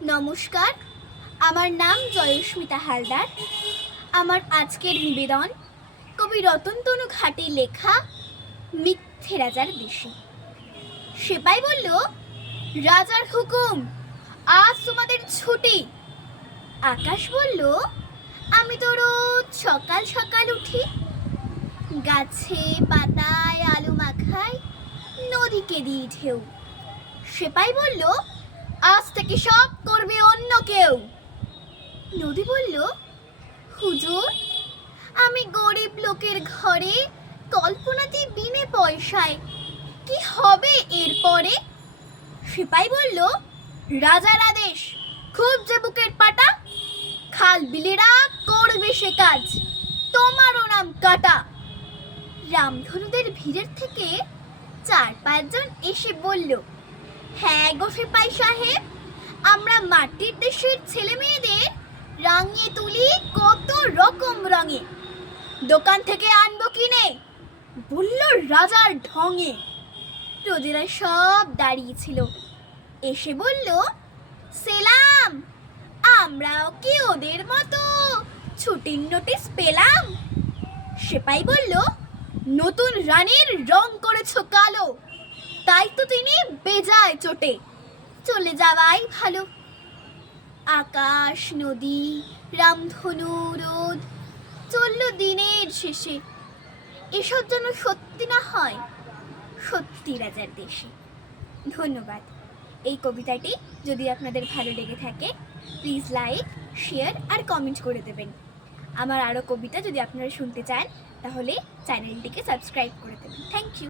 নমস্কার, আমার নাম জয়স্মিতা হালদার। আমার আজকের নিবেদন কবি রতনতনু ঘাটের লেখা মিথ্যে রাজার দেশে। সেপাই বলল, রাজার হুকুম, আজ তোমাদের ছুটি। আকাশ বলল, আমি তো রোজ সকাল সকাল উঠি, গাছে পাতায় আলু মাখায়, নদীকে দিই ঢেউ। সেপাই বলল, আজ থেকে সব করবে অন্য কেউ। নদী বলল, হুজুর, আমি গরিব লোকের ঘরে কল্পনাতে বিনে পয়সায়, কি হবে এরপরে? সেপাই বলল, রাজার আদেশ, খুব যে বুকের পাটা, খাল বিলেরা করবে সে কাজ, তোমারও নাম কাটা। রামধনুদের ভিড়ের থেকে 4-5 জন এসে বলল, হ্যাঁ গো সেপাই সাহেব, আমরা মাটির দেশের ছেলে মেয়েদের রাঙিয়ে তুলি কত রকম রঙে, দোকান থেকে আনবো কিনে, বলল রাজার ঢঙে। প্রজারা সব দাঁড়িয়েছিল, এসে বলল, সেলাম, আমরাও কি ওদের মতো ছুটির নোটিশ পেলাম? সেপাই বলল, নতুন রানীর রং করেছো কালো, তাই তো তিনি বেজায় চোটে, চলে যাওয়াই ভালো। আকাশ, নদী, রামধনু, রোদ চলল দিনের শেষে, এসব যেন সত্যি না হয় সত্যি রাজার দেশে। ধন্যবাদ। এই কবিতাটি যদি আপনাদের ভালো লেগে থাকে, প্লিজ লাইক, শেয়ার আর কমেন্ট করে দেবেন। আমার আরও কবিতা যদি আপনারা শুনতে চান, তাহলে চ্যানেলটিকে সাবস্ক্রাইব করে দেবেন। Thank you.